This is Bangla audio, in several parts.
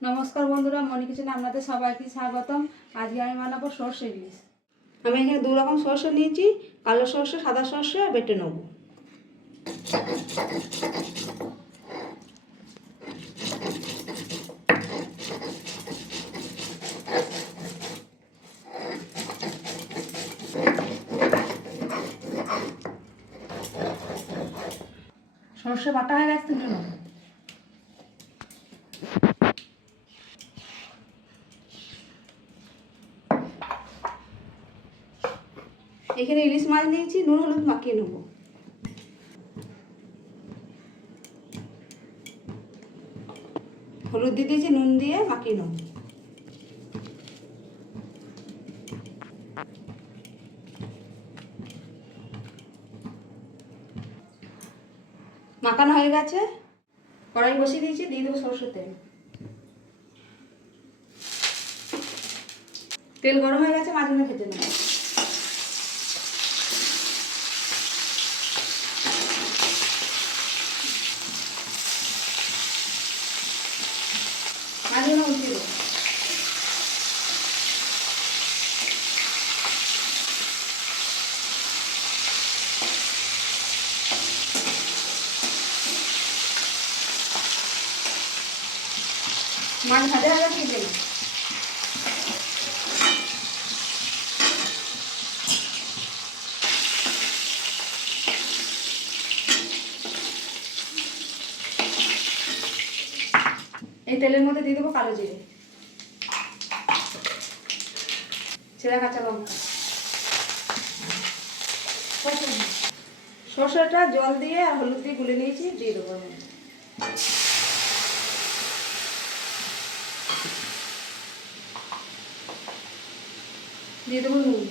নমস্কার বন্ধুরা মনি কিচেনে আপনাদের সবাইকে স্বাগতম। আজকে আমি বানাবো সর্ষে ইলিশ। আমি এখানে দু রকম সর্ষে নিয়েছি কালো সর্ষে সাদা সর্ষে আর বেটে নেব। সর্ষে বাটা হয়ে গেছে তুলে নেব এখানে ইলিশ মাছ নিয়েছি, নুন, হলুদ মাখিয়ে নেব। হলুদ দিয়ে দিয়েছি, নুন দিয়ে মাখিয়ে নেব। মাখানো হয়ে গেছে। কড়াই বসিয়ে দিয়েছি, দিয়ে দেবো সরষের তেল। তেল গরম হয়ে গেছে, মাঝখানে ভেজে নেব মাঝখানে উল্টে দেবো নেব এই তেলের মধ্যে দিয়ে দেবো কালো জিরে। ছেঁড়া কাঁচা লঙ্কা। সর্ষেটা জল দিয়ে আর হলুদ দিয়ে গুলে নিয়েছি, দিয়ে দেবো এর দিয়ে দেবো নুন।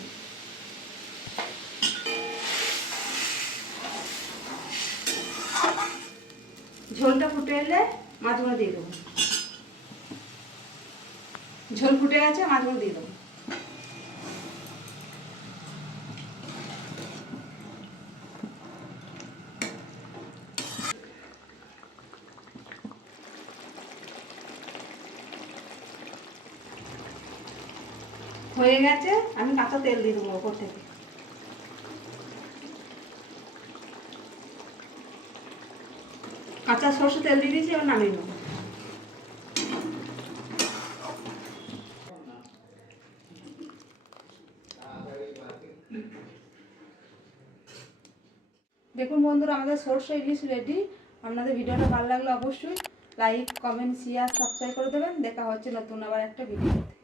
ঝোলটা ফুটে এলে মাছগুলো দিয়ে দেবো। ঝোল ফুটে গেছে, মাছগুলো দিয়ে দেবো। হয়ে গেছে, আমি কাঁচা তেল দিয়ে দেবো ওপর থেকে। কাঁচা সর্ষে তেল দিয়ে দিয়েছি, এবার নামিয়ে নেব। দেখুন বন্ধুরা, আমাদের সর্ষে ইলিশ রেডি আপনাদের ভিডিওটা ভালো লাগলে অবশ্যই লাইক কমেন্ট শেয়ার সাবস্ক্রাইব করে দেবেন। দেখা হচ্ছে নতুন আবার একটা ভিডিওতে